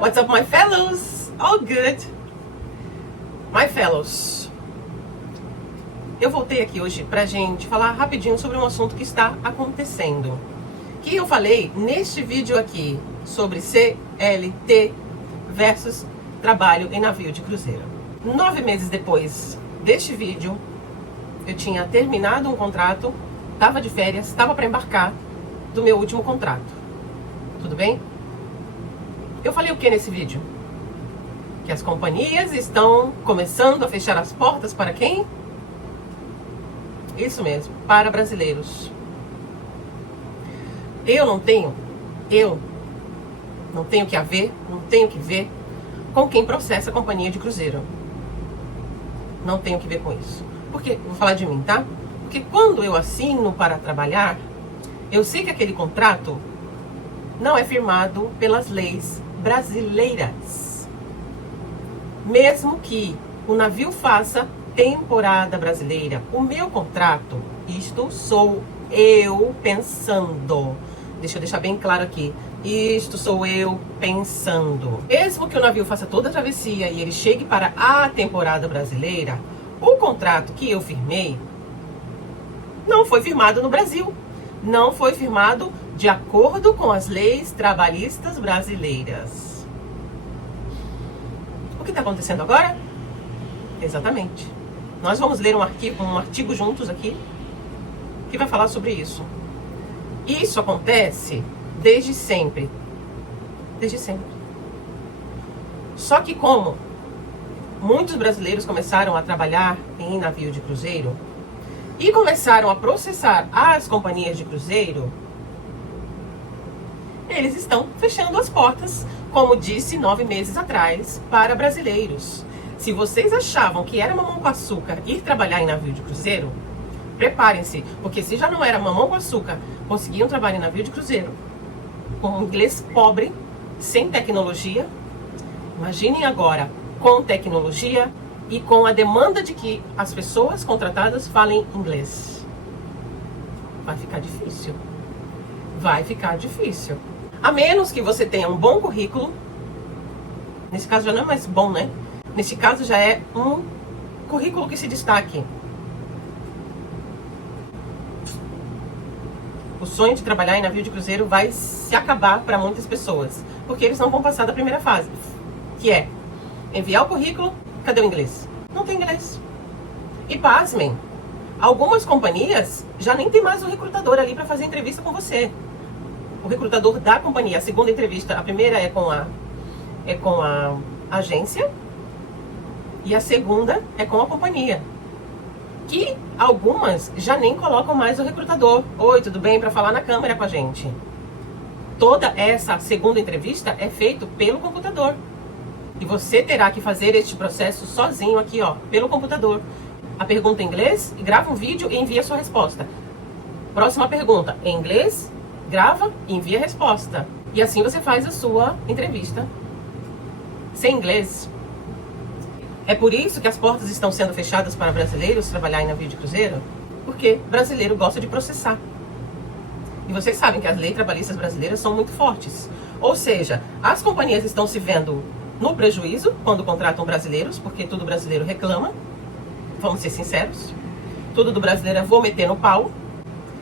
What's up, my fellows? All good. My fellows, eu voltei aqui hoje pra gente falar rapidinho sobre um assunto que está acontecendo, que eu falei neste vídeo aqui sobre CLT versus trabalho em navio de cruzeiro. 9 meses depois deste vídeo, eu tinha terminado um contrato, estava de férias, estava para embarcar do meu último contrato. Tudo bem? Eu falei o que nesse vídeo? Que as companhias estão começando a fechar as portas para quem? Isso mesmo, para brasileiros. Eu não tenho que haver, não tenho que ver com quem processa a companhia de cruzeiro. Não tenho que ver com isso. Porque, vou falar de mim, tá? Porque quando eu assino para trabalhar, eu sei que aquele contrato não é firmado pelas leis brasileiras. Mesmo que o navio faça temporada brasileira, o meu contrato, isto sou eu pensando. Deixa eu deixar bem claro aqui. Isto sou eu pensando. Mesmo que o navio faça toda a travessia e ele chegue para a temporada brasileira, o contrato que eu firmei não foi firmado no Brasil. Não foi firmado de acordo com as leis trabalhistas brasileiras. O que está acontecendo agora? Exatamente. Nós vamos ler um artigo juntos aqui que vai falar sobre isso. Isso acontece desde sempre. Desde sempre. Só que como muitos brasileiros começaram a trabalhar em navio de cruzeiro e começaram a processar as companhias de cruzeiro, eles estão fechando as portas, como disse 9 meses atrás, para brasileiros. Se vocês achavam que era mamão com açúcar ir trabalhar em navio de cruzeiro, preparem-se, porque se já não era mamão com açúcar, conseguiam trabalhar em navio de cruzeiro com inglês pobre, sem tecnologia. Imaginem agora, com tecnologia e com a demanda de que as pessoas contratadas falem inglês. Vai ficar difícil. Vai ficar difícil. A menos que você tenha um bom currículo. Nesse caso já não é mais bom, né? Nesse caso já é um currículo que se destaque. O sonho de trabalhar em navio de cruzeiro vai se acabar para muitas pessoas, porque eles não vão passar da primeira fase, que é enviar o currículo. Cadê o inglês? Não tem inglês. E pasmem, algumas companhias já nem tem mais o recrutador ali para fazer entrevista com você. O recrutador da companhia, a segunda entrevista, a primeira é com a agência e a segunda é com a companhia. Que algumas já nem colocam mais o recrutador. Oi, tudo bem? Para falar na câmera com a gente. Toda essa segunda entrevista é feita pelo computador. E você terá que fazer este processo sozinho aqui, ó, pelo computador. A pergunta em inglês, grava um vídeo e envia a sua resposta. Próxima pergunta, em inglês, grava e envia a resposta. E assim você faz a sua entrevista. Sem inglês. É por isso que as portas estão sendo fechadas para brasileiros trabalhar em navio de cruzeiro, porque brasileiro gosta de processar. E vocês sabem que as leis trabalhistas brasileiras são muito fortes. Ou seja, as companhias estão se vendo no prejuízo quando contratam brasileiros, porque tudo brasileiro reclama. Vamos ser sinceros. Tudo do brasileiro é vou meter no pau.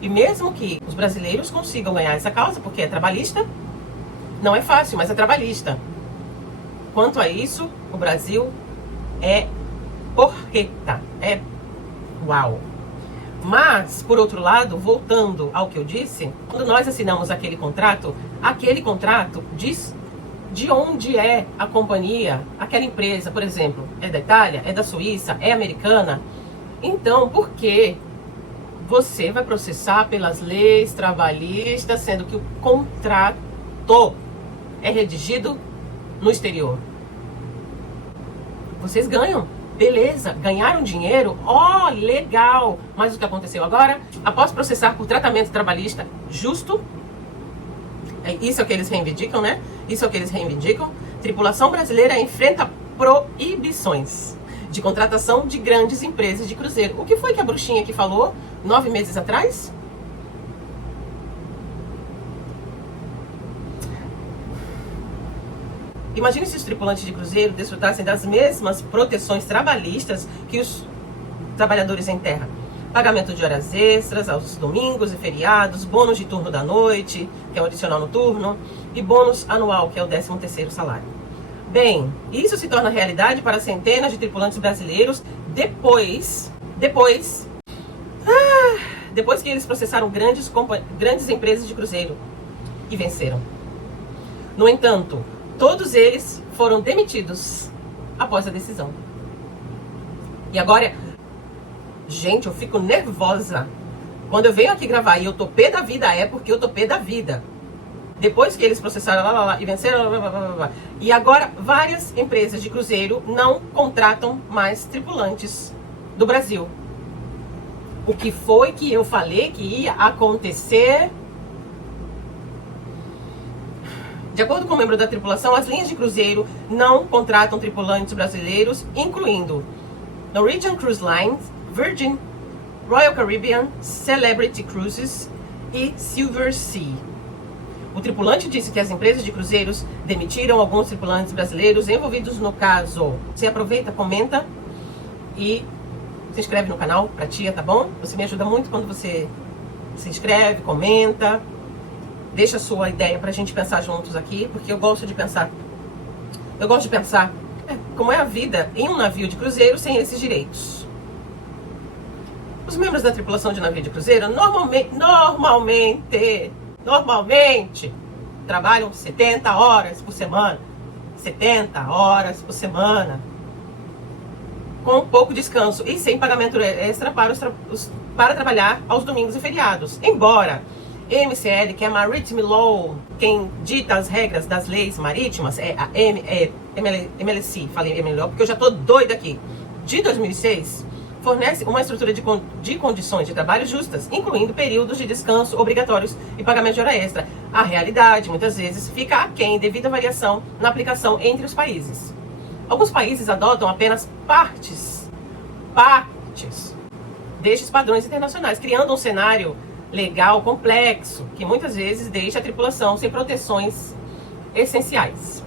E mesmo que os brasileiros consigam ganhar essa causa, porque é trabalhista, não é fácil, mas é trabalhista. Quanto a isso, o Brasil é porreta, é uau. Mas, por outro lado, voltando ao que eu disse, quando nós assinamos aquele contrato diz de onde é a companhia, aquela empresa, por exemplo, é da Itália, é da Suíça, é americana. Então, por que você vai processar pelas leis trabalhistas, sendo que o contrato é redigido no exterior? Vocês ganham, beleza, ganharam dinheiro, ó, legal. Mas o que aconteceu agora? Após processar por tratamento trabalhista justo, isso é o que eles reivindicam, né? Isso é o que eles reivindicam. Tripulação brasileira enfrenta proibições de contratação de grandes empresas de cruzeiro. O que foi que a bruxinha aqui falou 9 meses atrás? Imagine se os tripulantes de cruzeiro desfrutassem das mesmas proteções trabalhistas que os trabalhadores em terra. Pagamento de horas extras aos domingos e feriados, bônus de turno da noite, que é o adicional noturno, e bônus anual, que é o 13º salário. Bem, isso se torna realidade para centenas de tripulantes brasileiros depois que eles processaram grandes empresas de cruzeiro e venceram. No entanto, todos eles foram demitidos após a decisão. E agora, gente, eu fico nervosa. Quando eu venho aqui gravar e eu tô pé da vida, é porque eu tô pé da vida. Depois que eles processaram e venceram, e agora várias empresas de cruzeiro não contratam mais tripulantes do Brasil. O que foi que eu falei que ia acontecer? De acordo com o membro da tripulação, as linhas de cruzeiro não contratam tripulantes brasileiros, incluindo Norwegian Cruise Lines, Virgin, Royal Caribbean, Celebrity Cruises e Silver Sea. O tripulante disse que as empresas de cruzeiros demitiram alguns tripulantes brasileiros envolvidos no caso. Você aproveita, comenta e se inscreve no canal pra tia, tá bom? Você me ajuda muito quando você se inscreve, comenta, deixa a sua ideia pra gente pensar juntos aqui, porque eu gosto de pensar. Eu gosto de pensar como é a vida em um navio de cruzeiro sem esses direitos. Os membros da tripulação de navio de cruzeiro normalmente trabalham 70 horas por semana. 70 horas por semana. Com pouco descanso e sem pagamento extra para trabalhar aos domingos e feriados. Embora MCL, que é Maritime Law, quem dita as regras das leis marítimas, é a MLC, falei MLC porque eu já tô doida aqui, de 2006, fornece uma estrutura de condições de trabalho justas, incluindo períodos de descanso obrigatórios e pagamento de hora extra. A realidade, muitas vezes, fica aquém devido à variação na aplicação entre os países. Alguns países adotam apenas partes destes padrões internacionais, criando um cenário legal complexo, que muitas vezes deixa a tripulação sem proteções essenciais.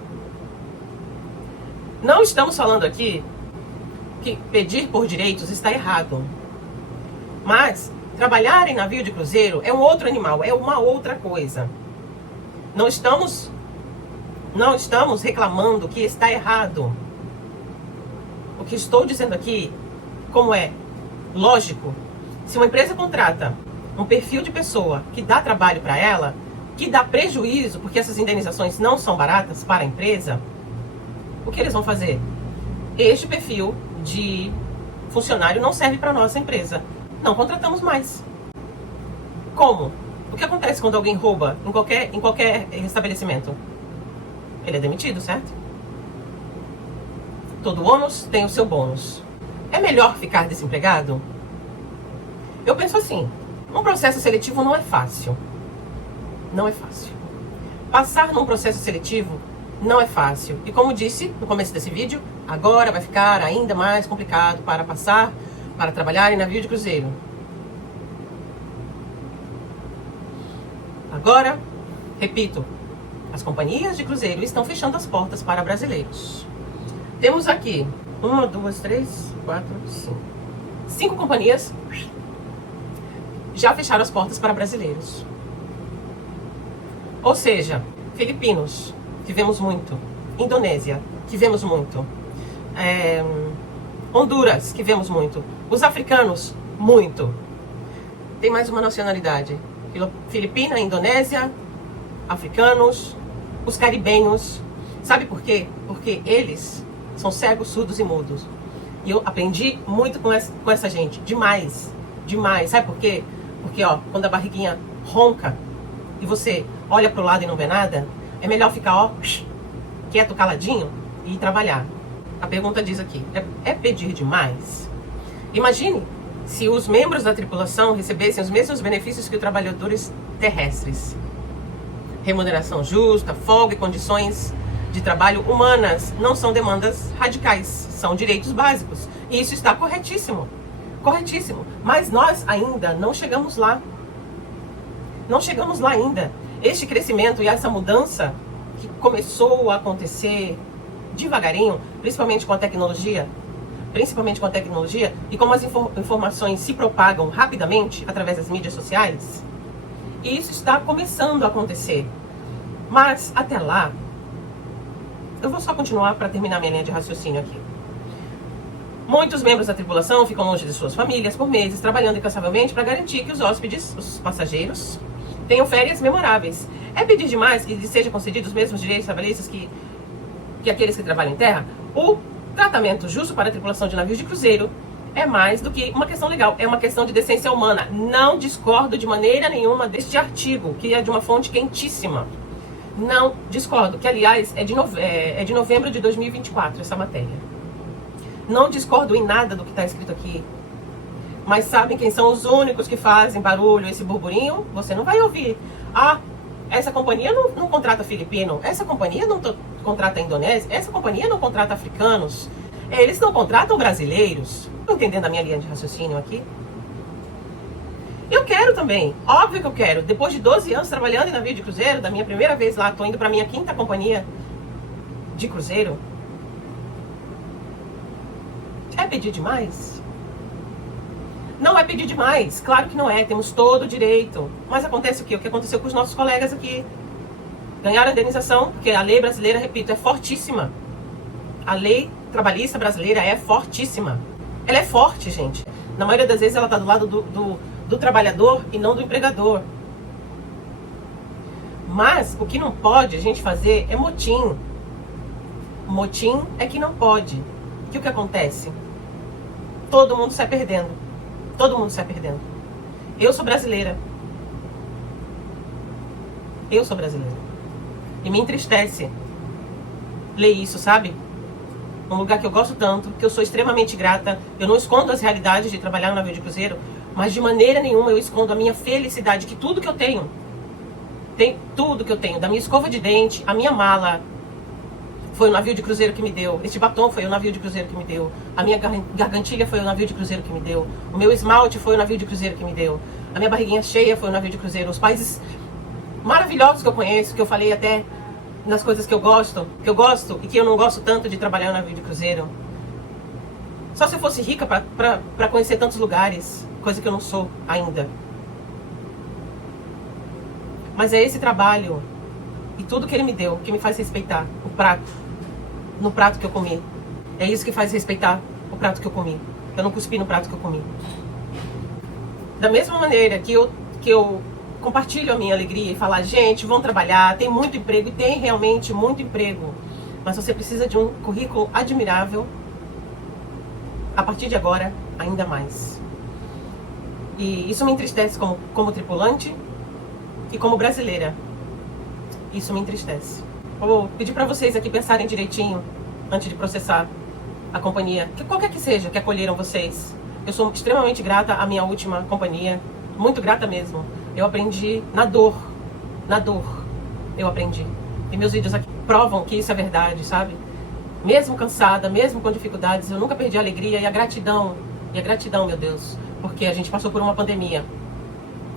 Não estamos falando aqui que pedir por direitos está errado. Mas trabalhar em navio de cruzeiro é um outro animal, é uma outra coisa. Não estamos reclamando que está errado. O que estou dizendo aqui, como é lógico, se uma empresa contrata um perfil de pessoa que dá trabalho para ela, que dá prejuízo, porque essas indenizações não são baratas para a empresa, o que eles vão fazer? Este perfil de funcionário não serve para a nossa empresa. Não contratamos mais. Como? O que acontece quando alguém rouba em qualquer estabelecimento? Ele é demitido, certo? Todo ônus tem o seu bônus. É melhor ficar desempregado? Eu penso assim, um processo seletivo não é fácil. Não é fácil. Passar num processo seletivo não é fácil. E como disse no começo desse vídeo, agora vai ficar ainda mais complicado para passar, para trabalhar em navio de cruzeiro. Agora, repito, as companhias de cruzeiro estão fechando as portas para brasileiros. Temos aqui 1, 2, 3, 4, 5. 5 companhias já fecharam as portas para brasileiros. Ou seja, filipinos, que vemos muito. Indonésia, que vemos muito. Honduras, que vemos muito. Os africanos, muito. Tem mais uma nacionalidade. Filipina, Indonésia, africanos, os caribenhos. Sabe por quê? Porque eles são cegos, surdos e mudos. E eu aprendi muito com essa gente. Demais. Demais. Sabe por quê? Porque, ó, quando a barriguinha ronca e você olha pro lado e não vê nada, é melhor ficar, ó, quieto, caladinho e ir trabalhar. A pergunta diz aqui, é pedir demais? Imagine se os membros da tripulação recebessem os mesmos benefícios que os trabalhadores terrestres. Remuneração justa, folga e condições de trabalho humanas não são demandas radicais, são direitos básicos. E isso está corretíssimo. Corretíssimo. Mas nós ainda não chegamos lá. Não chegamos lá ainda. Este crescimento e essa mudança que começou a acontecer devagarinho, principalmente com a tecnologia, e como as informações se propagam rapidamente através das mídias sociais, e isso está começando a acontecer. Mas até lá, eu vou só continuar para terminar minha linha de raciocínio aqui. Muitos membros da tripulação ficam longe de suas famílias por meses, trabalhando incansavelmente para garantir que os hóspedes, os passageiros, tenham férias memoráveis. É pedir demais que lhes sejam concedidos os mesmos direitos trabalhistas que aqueles que trabalham em terra? O tratamento justo para a tripulação de navios de cruzeiro é mais do que uma questão legal, é uma questão de decência humana. Não discordo de maneira nenhuma deste artigo, que é de uma fonte quentíssima. Não discordo, que aliás é de novembro de 2024 essa matéria. Não discordo em nada do que está escrito aqui. Mas sabem quem são os únicos que fazem barulho, esse burburinho? Você não vai ouvir. Ah, essa companhia não contrata filipino, essa companhia não contrata indonésio, essa companhia não contrata africanos, eles não contratam brasileiros. Estão entendendo a minha linha de raciocínio aqui? Eu quero também, óbvio que eu quero. Depois de 12 anos trabalhando em navio de cruzeiro, da minha primeira vez lá, estou indo para a minha 5ª companhia de cruzeiro. É pedir demais? Não é pedir demais, claro que não é, temos todo o direito. Mas acontece o quê? O que aconteceu com os nossos colegas aqui? Ganharam a indenização, porque a lei brasileira, repito, é fortíssima. A lei trabalhista brasileira é fortíssima. Ela é forte, gente. Na maioria das vezes ela está do lado do trabalhador e não do empregador. Mas o que não pode a gente fazer é motim. Motim é que não pode. E o que acontece? Todo mundo sai perdendo. Todo mundo sai perdendo. Eu sou brasileira. Eu sou brasileira. E me entristece ler isso, sabe? Um lugar que eu gosto tanto, que eu sou extremamente grata. Eu não escondo as realidades de trabalhar no navio de cruzeiro, mas de maneira nenhuma eu escondo a minha felicidade, que tudo que eu tenho, tudo que eu tenho, da minha escova de dente, a minha mala, foi o navio de cruzeiro que me deu. Este batom foi o navio de cruzeiro que me deu. A minha gargantilha foi o navio de cruzeiro que me deu. O meu esmalte foi o navio de cruzeiro que me deu. A minha barriguinha cheia foi o navio de cruzeiro. Os países maravilhosos que eu conheço, que eu falei até nas coisas que eu gosto e que eu não gosto tanto de trabalhar no navio de cruzeiro. Só se eu fosse rica para conhecer tantos lugares, coisa que eu não sou ainda. Mas é esse trabalho e tudo que ele me deu que me faz respeitar o prato, no prato que eu comi. É isso que faz respeitar o prato que eu comi. Eu não cuspi no prato que eu comi. Da mesma maneira que eu compartilho a minha alegria e falar, gente, vão trabalhar, tem muito emprego, e tem realmente muito emprego, mas você precisa de um currículo admirável, a partir de agora, ainda mais. E isso me entristece como tripulante e como brasileira. Isso me entristece. Eu vou pedir para vocês aqui pensarem direitinho antes de processar a companhia, que qualquer que seja, que acolheram vocês. Eu sou extremamente grata à minha última companhia, muito grata mesmo. Eu aprendi na dor eu aprendi. E meus vídeos aqui provam que isso é verdade, sabe? Mesmo cansada, mesmo com dificuldades, eu nunca perdi a alegria e a gratidão, meu Deus, porque a gente passou por uma pandemia,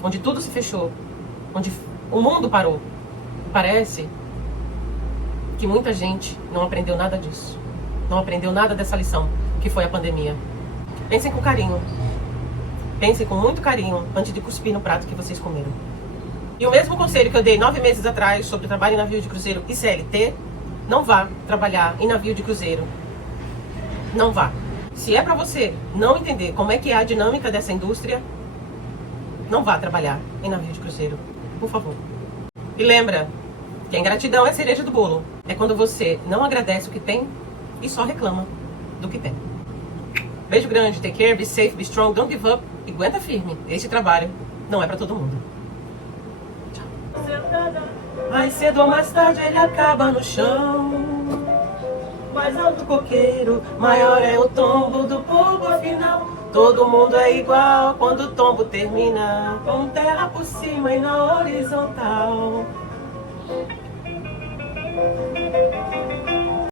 onde tudo se fechou, onde o mundo parou. Parece que muita gente não aprendeu nada disso, não aprendeu nada dessa lição, que foi a pandemia. Pensem com carinho. Pensem com muito carinho antes de cuspir no prato que vocês comeram. E o mesmo conselho que eu dei 9 meses atrás sobre trabalho em navio de cruzeiro e CLT, não vá trabalhar em navio de cruzeiro. Não vá. Se é pra você não entender como é que é a dinâmica dessa indústria, não vá trabalhar em navio de cruzeiro. Por favor. E lembra que a ingratidão é a cereja do bolo. É quando você não agradece o que tem e só reclama do que tem. Beijo grande, take care, be safe, be strong, don't give up e aguenta firme. Esse trabalho não é pra todo mundo. Tchau. Mais cedo ou mais tarde ele acaba no chão. Mais alto o coqueiro, maior é o tombo do pombo final. Todo mundo é igual quando o tombo termina, com terra por cima e na horizontal.